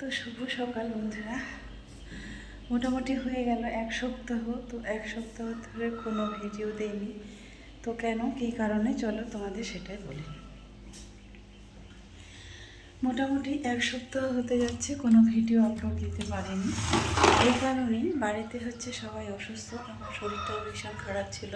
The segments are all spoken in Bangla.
তো শুভ সকাল বন্ধুরা। মোটামুটি হয়ে গেল এক সপ্তাহ। তো এক সপ্তাহ ধরে কোনো ভিডিও দেইনি। তো কেন, কী কারণে, চলো তোমাদের সেটাই বলি। মোটামুটি এক সপ্তাহ হতে যাচ্ছে কোনো ভিডিও আপলোড দিতে পারিনি। এই কারণেই বাড়িতে হচ্ছে সবাই অসুস্থ। আমার শরীরটাও ভীষণ খারাপ ছিল,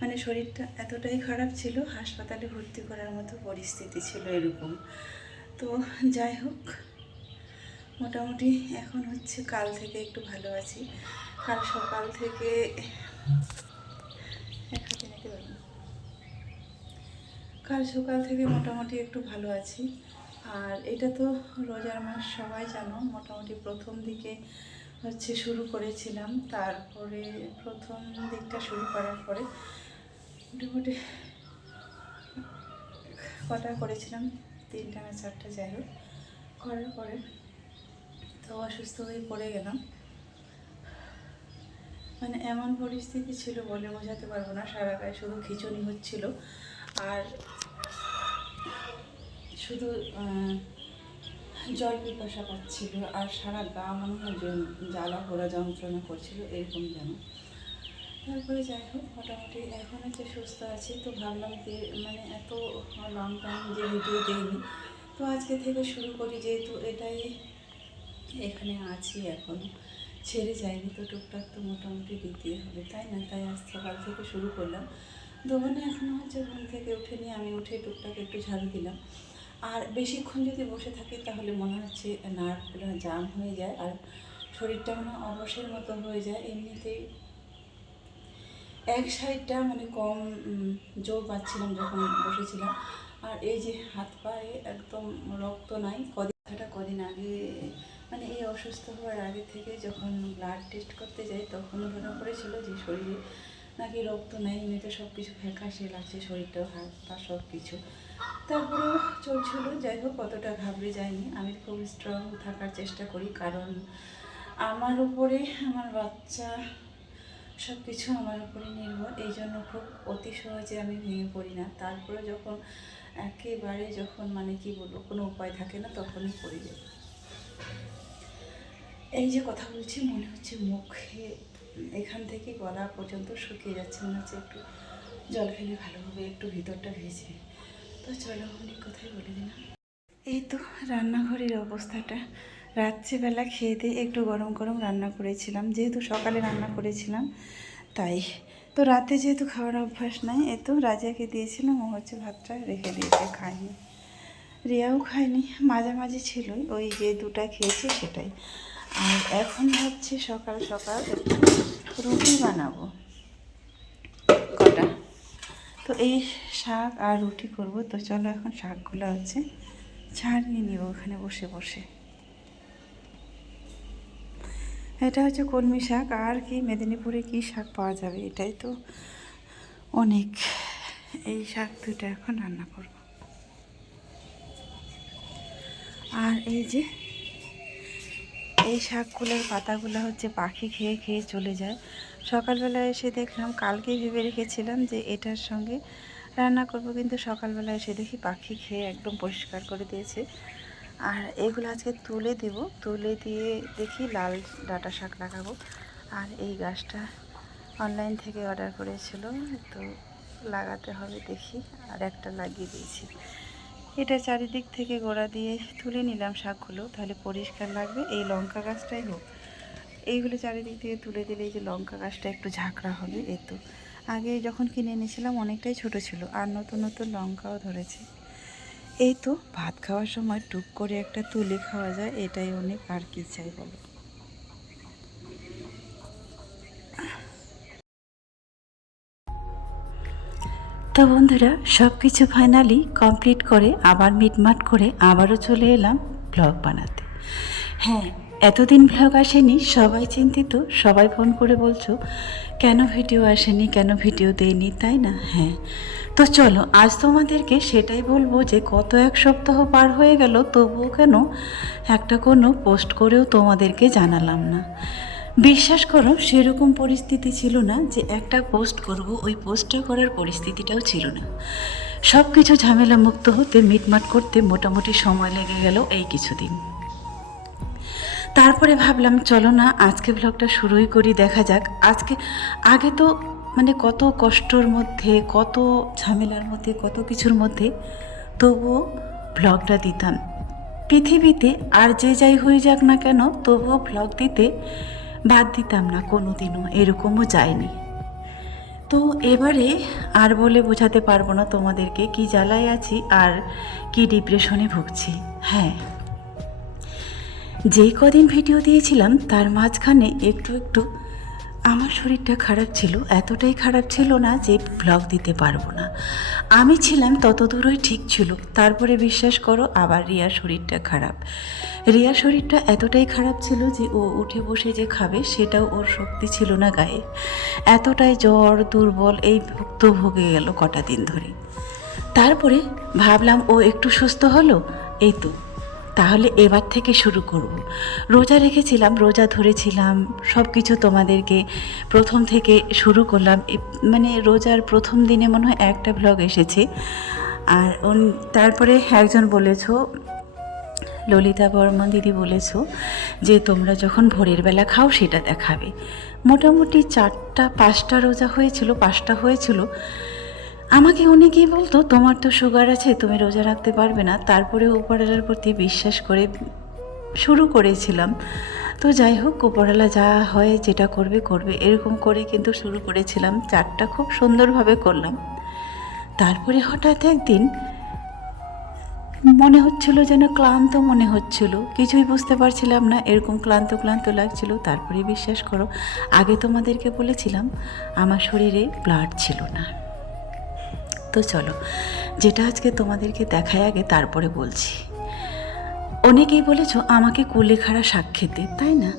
মানে শরীরটা এতটাই খারাপ ছিল হাসপাতালে ভর্তি করার মতো পরিস্থিতি ছিল এরকম। তো যাই হোক, মোটামুটি এখন হচ্ছে কাল থেকে একটু ভালো আছি। কাল সকাল থেকে মোটামুটি একটু ভালো আছি। আর এটা তো রোজার মাস, সবাই জানো। মোটামুটি প্রথম দিকে হচ্ছে শুরু করেছিলাম, তারপরে প্রথম দিকটা শুরু করার পরে মোটামুটি কটা করেছিলাম, 3টা না 4টা, যাই হোক, করার পরে তো অসুস্থ হয়ে পড়ে গেলাম। মানে এমন পরিস্থিতি ছিল বলে বোঝাতে পারবো না। সারা গায়ে শুধু খিঁচুনি হচ্ছিল, আর শুধু জল পিপাসা পাচ্ছিল, আর সারা গা মনে হয় জ্বালা পোড়া যন্ত্রণা করছিল এরকম যেন। তারপরে যাই হোক, মোটামুটি এখন হচ্ছে সুস্থ আছি। তো ভাবলাম যে মানে এত লং টাইম যে ভিডিও দিইনি, তো আজকে থেকে শুরু করি, যেহেতু এটাই এখানে আছি এখন, ছেড়ে যায়নি, তো টুকটাক তো মোটামুটি দিতে হবে, তাই না? তাই আজ সকাল থেকে শুরু করলাম। দোকানে এখনও হচ্ছে ঘুম থেকে উঠেনি, আমি উঠে টুকটাক একটু ঝাড়ু দিলাম। আর বেশিক্ষণ যদি বসে থাকি তাহলে মনে হচ্ছে নার্ভগুলো জাম হয়ে যায়, আর শরীরটা মনে হয় অবসের মতো হয়ে যায়। এমনিতেই এক সাইডটা মানে কম জোর পাচ্ছিলাম যখন বসেছিলাম। আর এই যে হাত পায়ে একদম রক্ত নাই। কদিন আগে, মানে এই অসুস্থ হওয়ার আগে থেকে যখন ব্লাড টেস্ট করতে যাই, তখনও ধরা পড়েছিল যে শরীরে নাকি রক্ত নাই। এমনিতে সব কিছু ফ্যাকাশে লাগছে, শরীরটাও, হাত পা সব কিছু। তারপরেও চলছিল। যাই হোক, কতটা ঘাবড়ে যায়নি। আমি খুব স্ট্রং থাকার চেষ্টা করি, কারণ আমার উপরে আমার বাচ্চা সব কিছু আমার উপরে নির্ভর। এই জন্য খুব অতি সহজে আমি ভেঙে পড়ি না। তারপরে যখন একেবারে মানে কি বলবো, কোনো উপায় থাকে না, তখনই পড়ে যায়। এই যে কথা বলছি, মনে হচ্ছে মুখে এখান থেকে গলা পর্যন্ত শুকিয়ে যাচ্ছে। মনে হচ্ছে একটু জল খেলে ভালো হবে, একটু ভিতরটা ভেজে। তো চলো, অনেক কথাই বলে দিলাম। এই তো রান্নাঘরের অবস্থাটা। রাত্রিবেলা খেয়ে দিয়ে একটু গরম গরম রান্না করেছিলাম, যেহেতু সকালে রান্না করেছিলাম তাই। তো রাতে যেহেতু খাওয়ার অভ্যাস নাই, এ তো রাজাকে দিয়েছিলাম, ও হচ্ছে ভাতটা রেখে দিয়েছে, খায়নি। রিয়াও খায়নি, মাঝামাঝি ছিলই, ওই যে 2টা খেয়েছে সেটাই। আর এখন ভাবছি সকাল সকাল একটু রুটি বানাবো কটা। তো এই শাক আর রুটি করব। তো চলো এখন শাকগুলো হচ্ছে ছাড়িয়ে নিব ওখানে বসে বসে। এটা হচ্ছে কলমি শাক। আর কি মেদিনীপুরে কি শাক পাওয়া যাবে, এটাই তো অনেক। এই শাক 2টা এখন রান্না করব। আর এই যে এই শাকগুলোর পাতাগুলো হচ্ছে পাখি খেয়ে খেয়ে চলে যায়। সকালবেলা এসে দেখলাম, কালকেই ভেবে রেখেছিলাম যে এটার সঙ্গে রান্না করব, কিন্তু সকালবেলা এসে দেখি পাখি খেয়ে একদম পরিষ্কার করে দিয়েছে। আর এগুলো আজকে তুলে দেব, তুলে দিয়ে দেখি লাল ডাঁটা শাক লাগাবো। আর এই গাছটা অনলাইন থেকে অর্ডার করেছিল, তো লাগাতে হবে, দেখি। আর একটা লাগিয়ে দিয়েছি। এটা চারিদিক থেকে গোড়া দিয়ে তুলে নিলাম শাকগুলো, তাহলে পরিষ্কার লাগবে। এই লঙ্কা গাছটাই হোক, এইগুলো চারিদিক থেকে তুলে দিলে এই যে লঙ্কা গাছটা একটু ঝাঁকড়া হবে। এই তো আগে যখন কিনে এনেছিলাম অনেকটাই ছোট ছিল, আর নতুন নতুন লঙ্কাও ধরেছে। এই তো ভাত খাওয়ার সময় টুক করে একটা তুলে খাওয়া যায়, এটাই অনেক। আর কি চাই বলো। তো বন্ধুরা, সব কিছু ফাইনালি কমপ্লিট করে আবার মিটমাট করে আবারও চলে এলাম ব্লগ বানাতে। হ্যাঁ, এতদিন ব্লগ আসেনি, সবাই চিন্তিত, সবাই ফোন করে বলছো কেন ভিডিও আসেনি, কেন ভিডিও দেয়নি, তাই না? হ্যাঁ, তো চলো আজ তোমাদেরকে সেটাই বলবো যে গত এক সপ্তাহ পার হয়ে গেল, তবুও কেন একটা কোনো পোস্ট করেও তোমাদেরকে জানালাম না। বিশ্বাস করো, সেরকম পরিস্থিতি ছিল না যে একটা পোস্ট করব, ওই পোস্টটা করার পরিস্থিতিটাও ছিল না। সব কিছু ঝামেলা মুক্ত হতে, মিটমাট করতে মোটামুটি সময় লেগে গেল এই কিছুদিন। তারপরে ভাবলাম চলো না আজকে ব্লগটা শুরুই করি, দেখা যাক। আগে তো মানে কত কষ্টর মধ্যে, কত ঝামেলার মধ্যে, কত কিছুর মধ্যে তবুও ব্লগটা দিতাম। পৃথিবীতে আর যে যাই হয়ে যাক না কেন তবুও ব্লগ দিতে বাদ দিতাম না কোনো দিনও, এরকমও যায়নি। তো এবারে আর বলে বোঝাতে পারবো না তোমাদেরকে কি জ্বালায় আছি আর কি ডিপ্রেশনে ভুগছি। হ্যাঁ, যেই কদিন ভিডিও দিয়েছিলাম তার মাঝখানে একটু একটু আমার শরীরটা খারাপ ছিল, এতটাই খারাপ ছিল না যে ব্লগ দিতে পারবো না। আমি ছিলাম তত দূরই ঠিক ছিল। তারপরে বিশ্বাস করো আবার রিয়ার শরীরটা খারাপ। রিয়ার শরীরটা এতটাই খারাপ ছিল যে ও উঠে বসে যে খাবে সেটাও ওর শক্তি ছিল না গায়ে। এতটাই জ্বর, দুর্বল, এই ভুক্তভোগে গেল কটা দিন ধরে। তারপরে ভাবলাম ও একটু সুস্থ হলো, এই তো তাহলে এবার থেকে শুরু করব। রোজা রেখেছিলাম, রোজা ধরেছিলাম, সব কিছু তোমাদেরকে প্রথম থেকে শুরু করলাম। মানে রোজার প্রথম দিনে মনে হয় একটা ব্লগ এসেছে। আর তারপরে একজন বলেছো, ললিতা বর্মন দিদি বলেছো যে তোমরা যখন ভোরের বেলা খাও সেটা দেখাবে। মোটামুটি 4টা-5টা রোজা হয়েছিল, 5টা হয়েছিল। আমাকে অনেকেই বলতো তোমার তো সুগার আছে, তুমি রোজা রাখতে পারবে না। তারপরে উপরওয়ালার প্রতি বিশ্বাস করে শুরু করেছিলাম। তো যাই হোক, উপরওয়ালা যা হয় যেটা করবে করবে এরকম করে কিন্তু শুরু করেছিলাম। 4টা খুব সুন্দরভাবে করলাম। তারপরে হঠাৎ একদিন মনে হচ্ছিল যেন ক্লান্ত মনে হচ্ছিল, কিছুই বুঝতে পারছিলাম না, এরকম ক্লান্ত ক্লান্ত লাগছিল। তারপরে বিশ্বাস করো, আগে তোমাদেরকে বলেছিলাম আমার শরীরে ব্লাড ছিল না। তো চলো যেটা আজকে তোমাদেরকে দেখাই আগে, তারপরে বলছি। অনেকেই বলেছো আমাকে কুলেখাড়া শাক খেতে, তাই না?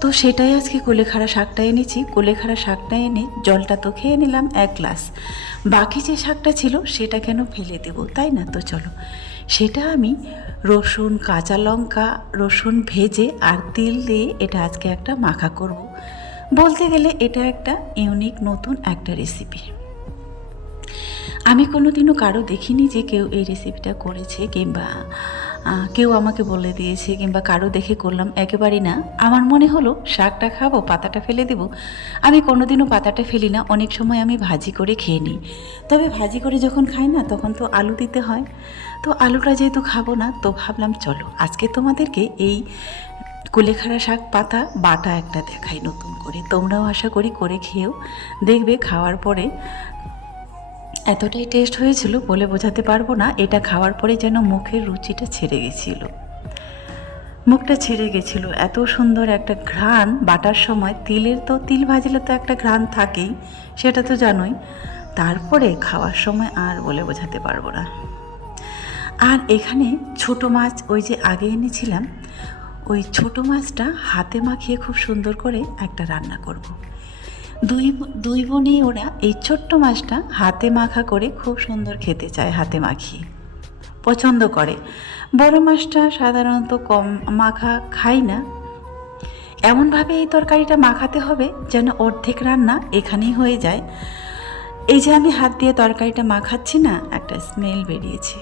তো সেটাই আজকে কুলেখাড়া শাকটা এনেছি। কুলেখাড়া শাকটা এনে জলটা তো খেয়ে নিলাম 1 গ্লাস। বাকি যে শাকটা ছিল সেটা কেন ফেলে দেবো, তাই না? তো চলো সেটা আমি রসুন, কাঁচা লঙ্কা, রসুন ভেজে আর তিল দিয়ে এটা আজকে একটা মাখা করব। বলতে গেলে এটা একটা ইউনিক নতুন একটা রেসিপি। আমি কোনোদিনও কারো দেখিনি যে কেউ এই রেসিপিটা করেছে, কিংবা কেউ আমাকে বলে দিয়েছে, কিংবা কারো দেখে করলাম, একেবারেই না। আমার মনে হলো শাকটা খাবো, পাতাটা ফেলে দেবো। আমি কোনোদিনও পাতাটা ফেলি না, অনেক সময় আমি ভাজি করে খেয়ে নিই। তবে ভাজি করে যখন খাই না তখন তো আলু দিতে হয়। তো আলুটা যেহেতু খাবো না, তো ভাবলাম চলো আজকে তোমাদেরকে এই কুলেখাড়া শাক পাতা বাটা একটা দেখাই নতুন করে। তোমরাও আশা করি করে খেয়েও দেখবে, খাওয়ার পরে এতটাই টেস্ট হয়েছিল বলে বোঝাতে পারবো না। এটা খাওয়ার পরে যেন মুখের রুচিটা ছেড়ে গেছিল, মুখটা ছেড়ে গেছিল। এত সুন্দর একটা ঘ্রাণ বাটার সময়। তিল ভাজলে তো একটা ঘ্রাণ থাকেই, সেটা তো জানোই। তারপরে খাওয়ার সময় আর বলে বোঝাতে পারবো না। আর এখানে ছোট মাছ ওই যে আগে এনেছিলাম, ওই ছোট মাছটা হাতে মাখিয়ে খুব সুন্দর করে একটা রান্না করব। দুই বোনেই ওরা এই ছোট্ট মাছটা হাতে মাখা করে খুব সুন্দর খেতে চায়, হাতে মাখিয়ে পছন্দ করে। বড় মাছটা সাধারণত কম মাখা খাই না। এমনভাবে এই তরকারিটা মাখাতে হবে যেন অর্ধেক রান্না এখানেই হয়ে যায়। এই যে আমি হাত দিয়ে তরকারিটা মাখাচ্ছি না, একটা স্মেল বেরিয়েছে।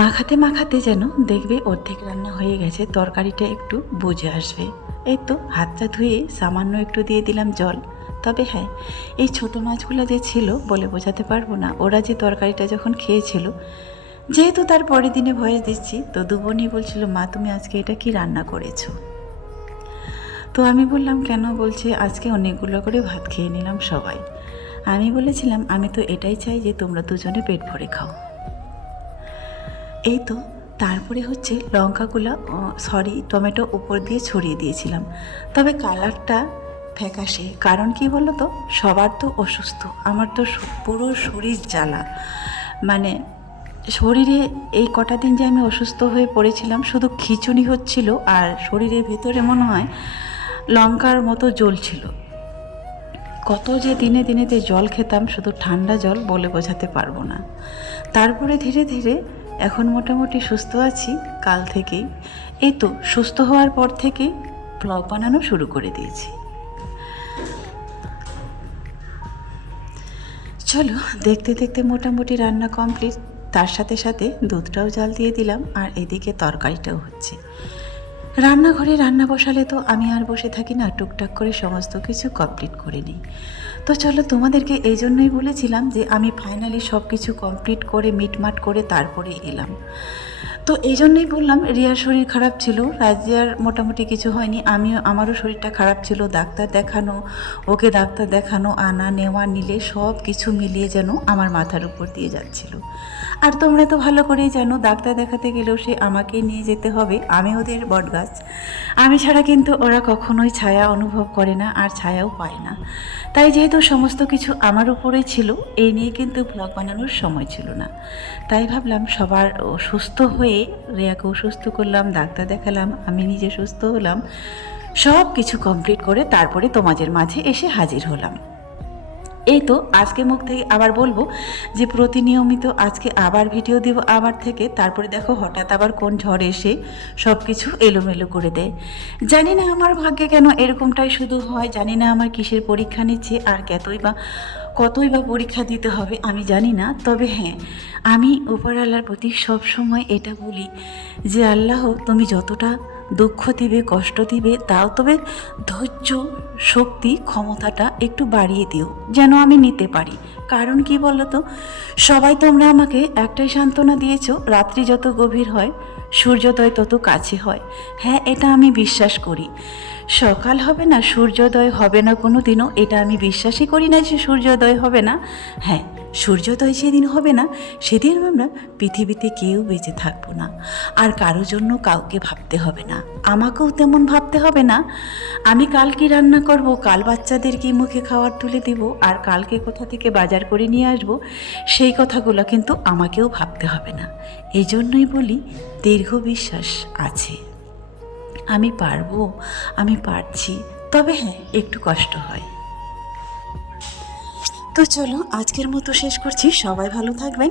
মাখাতে মাখাতে যেন দেখবে অর্ধেক রান্না হয়ে গেছে, তরকারিটা একটু বুঝে আসবে। এই তো হাতটা ধুয়ে সামান্য একটু দিয়ে দিলাম জল। তবে হ্যাঁ, এই ছোটো মাছগুলো যে ছিল বলে বোঝাতে পারবো না। ওরা যে তরকারিটা যখন খেয়েছিল, যেহেতু তার পরের দিনে ভয়েস দিচ্ছি, তো দুবোনই বলছিল মা তুমি আজকে এটা কি রান্না করেছো? তো আমি বললাম কেন? বলছে আজকে অনেকগুলো করে ভাত খেয়ে নিলাম সবাই। আমি বলেছিলাম আমি তো এটাই চাই যে তোমরা দুজনে পেট ভরে খাও। এই তো তারপরে হচ্ছে লঙ্কাগুলো, টমেটো উপর দিয়ে ছড়িয়ে দিয়েছিলাম। তবে কালারটা ফ্যাকাশে, কারণ কি বলো তো, সবার তো অসুস্থ, আমার তো পুরো শরীর জ্বালা। মানে শরীরে এই কটা দিন যে আমি অসুস্থ হয়ে পড়েছিলাম, শুধু খিঁচুনি হচ্ছিল আর শরীরের ভেতরে মনে হয় লঙ্কার মতো জ্বলছিল। কত যে দিনে দিনে যে জল খেতাম, শুধু ঠান্ডা জল, বলে বোঝাতে পারবো না। তারপরে ধীরে ধীরে এখন মোটামুটি সুস্থ আছি কাল থেকেই। এই তো সুস্থ হওয়ার পর থেকে ব্লগ বানানো শুরু করে দিয়েছি। চলো দেখতে দেখতে মোটামুটি রান্না কমপ্লিট। তার সাথে সাথে দুধটাও জাল দিয়ে দিলাম, আর এদিকে তরকারিটাও হচ্ছে। রান্নাঘরে রান্না বসালে তো আমি আর বসে থাকি না, টুকটাক করে সমস্ত কিছু কমপ্লিট করে নিই। তো চলো, তোমাদেরকে এই জন্যই বলেছিলাম যে আমি ফাইনালি সব কিছু কমপ্লিট করে মিটমাট করে তারপরে এলাম। তো এই জন্যই বললাম, রিয়ার শরীর খারাপ ছিল, রাজিয়ার মোটামুটি কিছু হয়নি, আমারও শরীরটা খারাপ ছিল। ডাক্তার দেখানো, ওকে ডাক্তার দেখানো, আনা নেওয়া নিলে সব কিছু মিলিয়ে যেন আমার মাথার উপর দিয়ে যাচ্ছিল। আর তোমরা তো ভালো করেই জানো, ডাক্তার দেখাতে গেলেও সে আমাকেই নিয়ে যেতে হবে, আমি ওদের বটগাছ, আমি ছাড়া কিন্তু ওরা কখনোই ছায়া অনুভব করে না আর ছায়াও পায় না। তাই যেহেতু সমস্ত কিছু আমার উপরেই ছিল, এই নিয়ে কিন্তু ব্লগ বানানোর সময় ছিল না। তাই ভাবলাম সবার সুস্থ হয়ে রেয়াকেও সুস্থ করলাম, ডাক্তার দেখালাম, আমি নিজে সুস্থ হলাম, সব কিছু কমপ্লিট করে তারপরে তোমাদের মাঝে এসে হাজির হলাম। এই তো আজকে মুখ থেকে আবার বলবো যে প্রতিনিয়মিত আজকে আবার ভিডিও দেব আমার থেকে। তারপরে দেখো হঠাৎ আবার কোন ঝড় এসে সব কিছু এলোমেলো করে দেয়। জানি না আমার ভাগ্যে কেন এরকমটাই শুধু হয়, জানি না আমার কিসের পরীক্ষা নিচ্ছে আর কতই বা পরীক্ষা দিতে হবে আমি জানি না। তবে হ্যাঁ, আমি উপরওয়ালার প্রতি সবসময় এটা বলি যে আল্লাহ, তুমি যতটা দুঃখ দিবে, কষ্ট দিবে, তাও তবে ধৈর্য, শক্তি, ক্ষমতাটা একটু বাড়িয়ে দিও যেন আমি নিতে পারি। কারণ কি বলো তো, সবাই তোমরা আমাকে একটাই সান্ত্বনা দিয়েছো, রাত্রি যত গভীর হয় সূর্যোদয় তত কাছে হয়। হ্যাঁ, এটা আমি বিশ্বাস করি। সকাল হবে না, সূর্যোদয় হবে না কোনো দিনও, এটা আমি বিশ্বাসই করি না যে সূর্যোদয় হবে না। হ্যাঁ, সূর্যোদয় যেদিন হবে না সেদিন আমরা পৃথিবীতে কেউ বেঁচে থাকবো না। আর কারোর জন্য কাউকে ভাবতে হবে না, আমাকেও তেমন ভাবতে হবে না। আমি কাল কি রান্না করব, কাল বাচ্চাদের কি মুখে খাবার তুলে দিব, আর কালকে কোথা থেকে বাজার করে নিয়ে আসব, সেই কথাগুলো কিন্তু আমাকেও ভাবতে হবে না। এই জন্যই বলি, দীর্ঘ বিশ্বাস আছে, আমি পারবো, আমি পারছি। তবে হ্যাঁ, একটু কষ্ট হয়। তো চলো আজকের মতো শেষ করছি, সবাই ভালো থাকবেন,